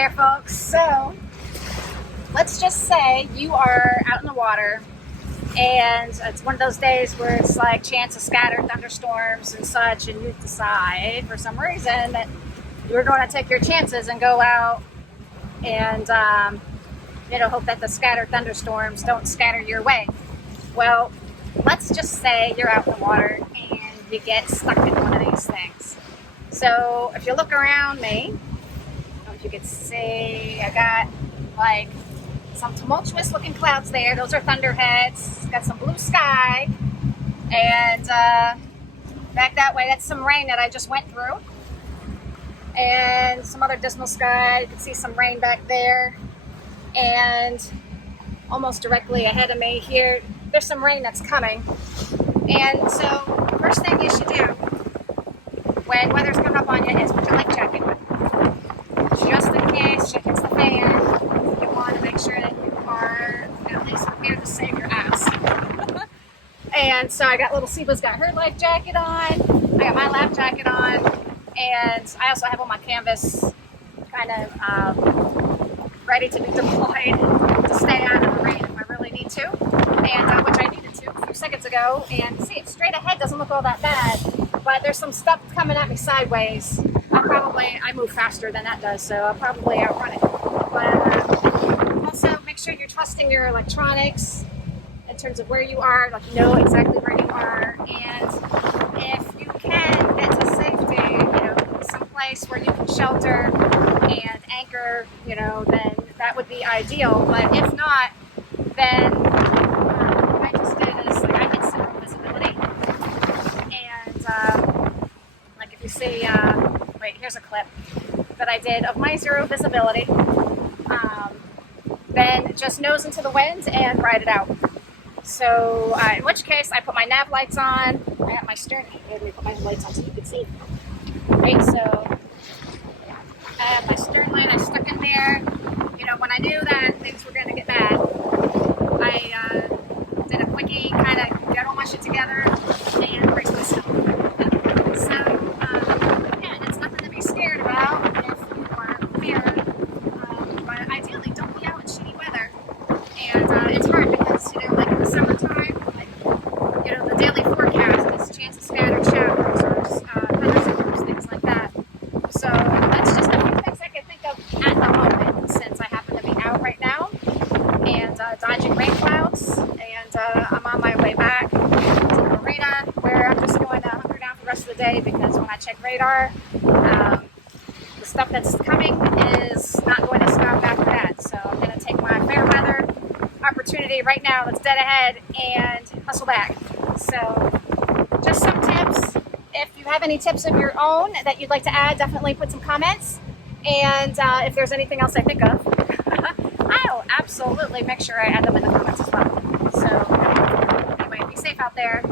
there, folks. So let's just say you are out in the water and it's one of those days where it's like chance of scattered thunderstorms and such, and you decide for some reason that you're going to take your chances and go out and hope that the scattered thunderstorms don't scatter your way. Well, let's just say you're out in the water and you get stuck in one of these things. So if you look around me, I don't know if you can see, I got like some tumultuous looking clouds there. Those are thunderheads. Got some blue sky. And back that way, that's some rain that I just went through. And some other dismal sky. You can see some rain back there. And almost directly ahead of me here, there's some rain that's coming. And so first thing you should do when weather's coming up on you is put your life jacket on. Just in case shit hits the fan, you want to make sure that you are at least prepared to save your ass. And so I got little Seba's got her life jacket on, I got my life jacket on, and I also have on my canvas kind of ready to be deployed to stay out of the rain if I really need to, and which I needed to a few seconds ago. And see, straight ahead doesn't look all that bad, but there's some stuff coming at me sideways. I move faster than that does, so I'll probably outrun it. But also make sure you're trusting your electronics in terms of where you are, like know exactly where you are, and if you can get to safety, someplace where you can shelter and anchor, then that would be ideal. But if not, then what I just did is I had zero visibility, and like if you see, wait, here's a clip that I did of my zero visibility. Then just nose into the wind and ride it out. So in which case I put my nav lights on. I have my stern. Let me put my lights on so you can see. Right, so I have my stern light. I stuck in there. When I knew that things were going to get bad, I did a quickie, kind of get all my shit together and brace myself. So again, it's nothing to be scared about if you are prepared. But ideally, don't be out in shitty weather. And it's hard because like in the summertime, the daily forecast is chance of scattered showers or thunderstorms, things like that. So that's just a few things I can think of at the moment, since I happen to be out right now and dodging rain clouds. And I'm on my way back to the marina, where I'm just going to hunker down for the rest of the day, because when I check radar, the stuff that's coming is not going to stop after that. So I'm going to take my fair weather opportunity right now that's dead ahead and hustle back. So just some tips. If you have any tips of your own that you'd like to add, definitely put some comments. And if there's anything else I think of, I'll absolutely make sure I add them in the comments as well. So anyway, be safe out there.